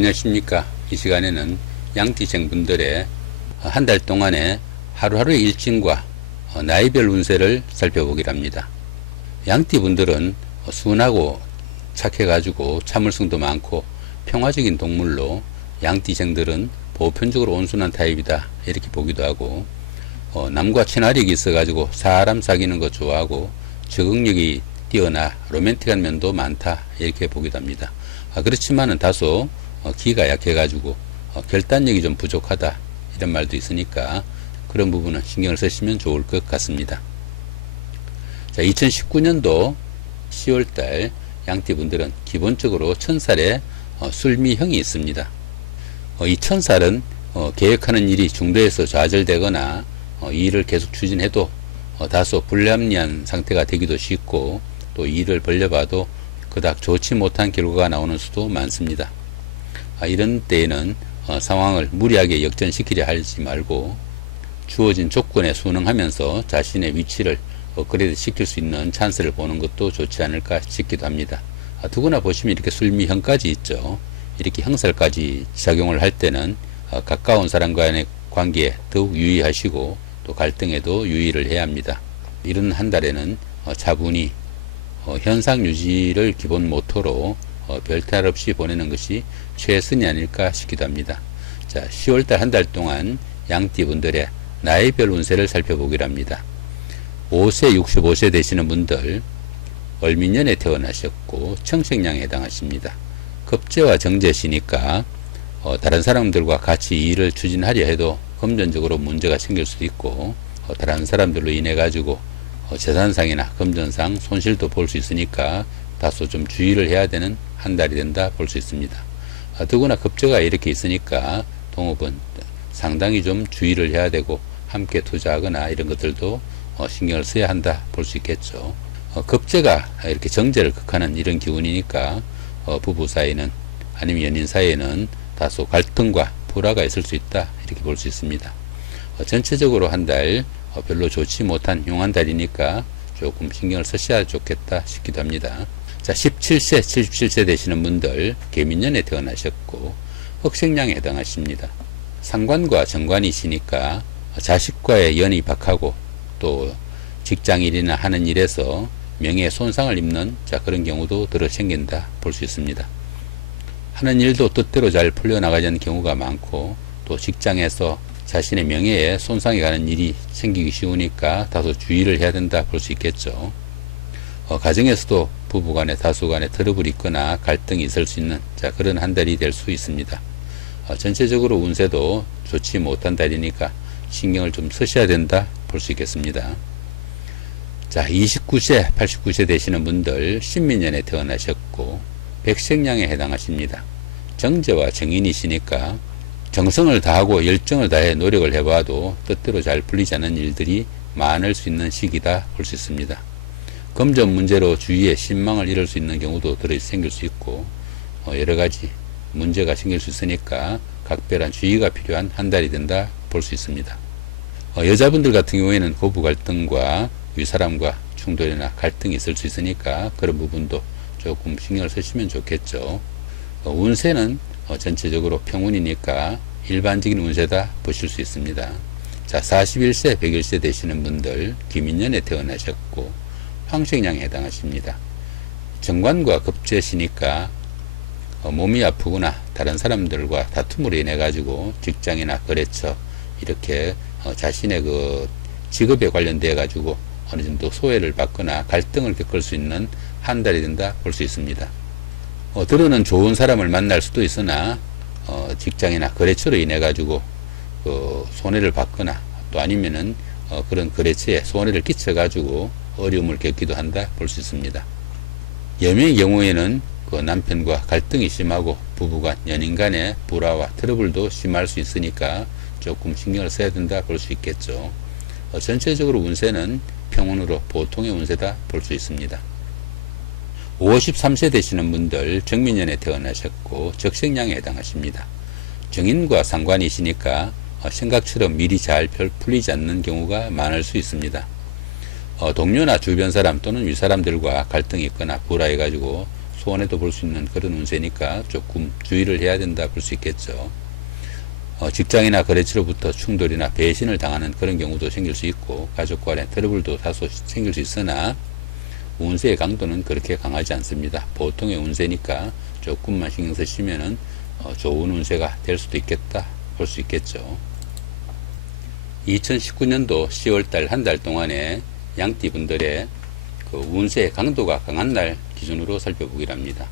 안녕하십니까. 이 시간에는 양띠생분들의 한 달 동안의 하루하루의 일진과 나이별 운세를 살펴보기로 합니다. 양띠분들은 순하고 착해가지고 참을성도 많고 평화적인 동물로 양띠생들은 보편적으로 온순한 타입이다 이렇게 보기도 하고, 남과 친화력이 있어가지고 사람 사귀는 거 좋아하고 적응력이 뛰어나 로맨틱한 면도 많다 이렇게 보기도 합니다. 그렇지만은 다소 기가 약해가지고 결단력이 좀 부족하다 이런 말도 있으니까 그런 부분은 신경을 쓰시면 좋을 것 같습니다. 자, 2019년도 10월달 양띠분들은 기본적으로 천살에 술미형이 있습니다. 이 천살은 계획하는 일이 중도에서 좌절되거나 이 일을 계속 추진해도 다소 불합리한 상태가 되기도 쉽고, 또 일을 벌려봐도 그닥 좋지 못한 결과가 나오는 수도 많습니다. 이런 때에는 상황을 무리하게 역전시키려 하지 말고 주어진 조건에 순응하면서 자신의 위치를 업그레이드 시킬 수 있는 찬스를 보는 것도 좋지 않을까 싶기도 합니다. 두거나 보시면 이렇게 술미형까지 있죠. 이렇게 형살까지 작용을 할 때는 가까운 사람과의 관계에 더욱 유의하시고 또 갈등에도 유의를 해야 합니다. 이런 한 달에는 차분히 현상 유지를 기본 모토로 별탈 없이 보내는 것이 최선이 아닐까 싶기도 합니다. 자, 10월달 한 달 동안 양띠분들의 나이별 운세를 살펴보기로 합니다. 5세, 65세 되시는 분들 을민년에 태어나셨고 청sek량에 해당하십니다. 급제와 정제시니까 다른 사람들과 같이 일을 추진하려 해도 금전적으로 문제가 생길 수도 있고, 다른 사람들로 인해 가지고 재산상이나 금전상 손실도 볼 수 있으니까 다소 좀 주의를 해야 되는 한 달이 된다 볼 수 있습니다. 더구나 급제가 이렇게 있으니까 동업은 상당히 좀 주의를 해야 되고 함께 투자하거나 이런 것들도 신경을 써야 한다 볼 수 있겠죠. 급제가 이렇게 정제를 극하는 이런 기운이니까 부부 사이는 아니면 연인 사이에는 다소 갈등과 불화가 있을 수 있다 이렇게 볼 수 있습니다. 전체적으로 한 달 별로 좋지 못한 용한 달이니까 조금 신경을 쓰셔야 좋겠다 싶기도 합니다. 자, 17세, 77세 되시는 분들 개민년에 태어나셨고 흑색량에 해당하십니다. 상관과 정관이시니까 자식과의 연이 박하고 또 직장일이나 하는 일에서 명예에 손상을 입는 그런 경우도 들어 생긴다 볼 수 있습니다. 하는 일도 뜻대로 잘 풀려나가지 않는 경우가 많고, 또 직장에서 자신의 명예에 손상이 가는 일이 생기기 쉬우니까 다소 주의를 해야 된다 볼 수 있겠죠. 가정에서도 부부간에 다소간에 트러블이 있거나 갈등이 있을 수 있는 그런 한 달이 될 수 있습니다. 전체적으로 운세도 좋지 못한 달이니까 신경을 좀 쓰셔야 된다 볼 수 있겠습니다. 자, 29세, 89세 되시는 분들 신민년에 태어나셨고 백색량에 해당하십니다. 정제와 정인이시니까 정성을 다하고 열정을 다해 노력을 해봐도 뜻대로 잘 풀리지 않는 일들이 많을 수 있는 시기다 볼 수 있습니다. 금전 문제로 주위에 신망을 잃을 수 있는 경우도 생길 수 있고, 여러가지 문제가 생길 수 있으니까 각별한 주의가 필요한 한 달이 된다 볼 수 있습니다. 여자분들 같은 경우에는 고부 갈등과 윗사람과 충돌이나 갈등이 있을 수 있으니까 그런 부분도 조금 신경을 쓰시면 좋겠죠. 운세는 전체적으로 평운이니까 일반적인 운세다 보실 수 있습니다. 자, 41세, 100일세 되시는 분들 기민년에 태어나셨고 황색량에 해당하십니다. 정관과 급제시니까 몸이 아프거나 다른 사람들과 다툼으로 인해 가지고 직장이나 거래처 이렇게 자신의 그 직업에 관련되어 가지고 어느 정도 소외를 받거나 갈등을 겪을 수 있는 한 달이 된다 볼 수 있습니다. 들어는 좋은 사람을 만날 수도 있으나 직장이나 거래처로 인해 가지고 손해를 받거나 또 아니면은 그런 거래처에 손해를 끼쳐 가지고 어려움을 겪기도 한다 볼 수 있습니다. 여명의 경우에는 남편과 갈등이 심하고 부부간 연인 간의 불화와 트러블도 심할 수 있으니까 조금 신경을 써야 된다 볼 수 있겠죠. 전체적으로 운세는 평온으로 보통의 운세다 볼 수 있습니다. 53세 되시는 분들 정민년에 태어나셨고 적색량에 해당하십니다. 정인과 상관이시니까 생각처럼 미리 잘 풀리지 않는 경우가 많을 수 있습니다. 동료나 주변 사람 또는 윗사람들과 갈등이 있거나 불화해가지고 소원에도 볼 수 있는 그런 운세니까 조금 주의를 해야 된다 볼 수 있겠죠. 직장이나 거래처로부터 충돌이나 배신을 당하는 그런 경우도 생길 수 있고 가족 간의 트러블도 다소 생길 수 있으나 운세의 강도는 그렇게 강하지 않습니다. 보통의 운세니까 조금만 신경 쓰시면은 좋은 운세가 될 수도 있겠다 볼 수 있겠죠. 2019년도 10월달 한 달 동안에 양띠분들의 그 운세의 강도가 강한 날 기준으로 살펴보기로 합니다.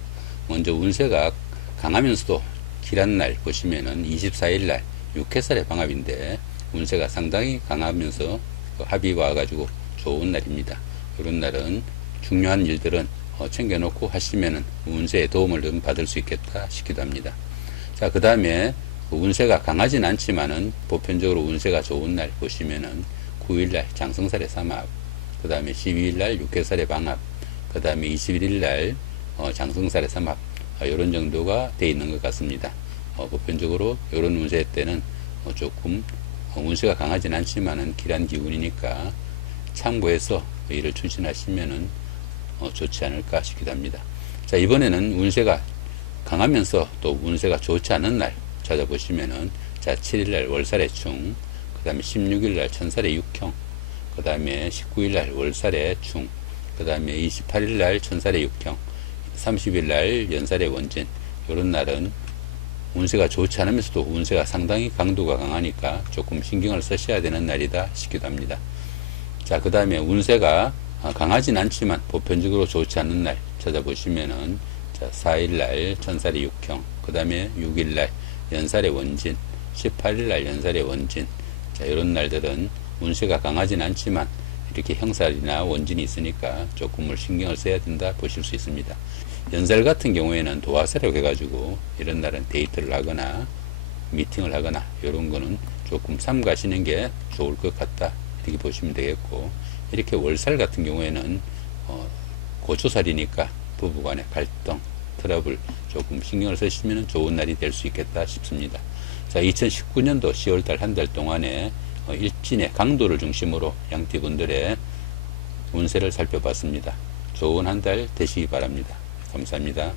먼저 운세가 강하면서도 길한 날 보시면은 24일 날 6해살의 방합인데 운세가 상당히 강하면서 그 합이 와가지고 좋은 날입니다. 이런 날은 중요한 일들은 챙겨놓고 하시면은 운세의 도움을 좀 받을 수 있겠다 싶기도 합니다. 자, 그 다음에 운세가 강하진 않지만은 보편적으로 운세가 좋은 날 보시면은 9일날 장성살의 삼합, 그 다음에 12일날 6해살의 방합, 그 다음에 21일날 장성살의 삼합, 이런 정도가 되어 있는 것 같습니다. 보편적으로 이런 운세 때는 조금 운세가 강하진 않지만은 길한 기운이니까 참고해서 일을 추진하시면은 좋지 않을까 싶기도 합니다. 자, 이번에는 운세가 강하면서 또 운세가 좋지 않은 날 찾아보시면은 자, 7일날 월살의 충, 그 다음에 16일날 천살의 육형, 그 다음에 19일날 월살의 충, 그 다음에 28일날 천살의 육형, 30일날 연살의 원진. 이런 날은 운세가 좋지 않으면서도 운세가 상당히 강도가 강하니까 조금 신경을 쓰셔야 되는 날이다 싶기도 합니다. 자, 그 다음에 운세가 강하진 않지만 보편적으로 좋지 않은 날 찾아보시면은 자, 4일날 천살의 육형, 그 다음에 6일날 연살의 원진, 18일날 연살의 원진. 자, 이런 날들은 운세가 강하진 않지만 이렇게 형살이나 원진이 있으니까 조금을 신경을 써야 된다 보실 수 있습니다. 연살 같은 경우에는 도화살이라고 해가지고 이런 날은 데이트를 하거나 미팅을 하거나 이런 거는 조금 삼가시는 게 좋을 것 같다 이렇게 보시면 되겠고, 이렇게 월살 같은 경우에는 고초살이니까 부부간의 갈등, 트러블 조금 신경을 쓰시면 좋은 날이 될 수 있겠다 싶습니다. 자, 2019년도 10월달 한 달 동안에 일진의 강도를 중심으로 양띠분들의 운세를 살펴봤습니다. 좋은 한 달 되시기 바랍니다. 감사합니다.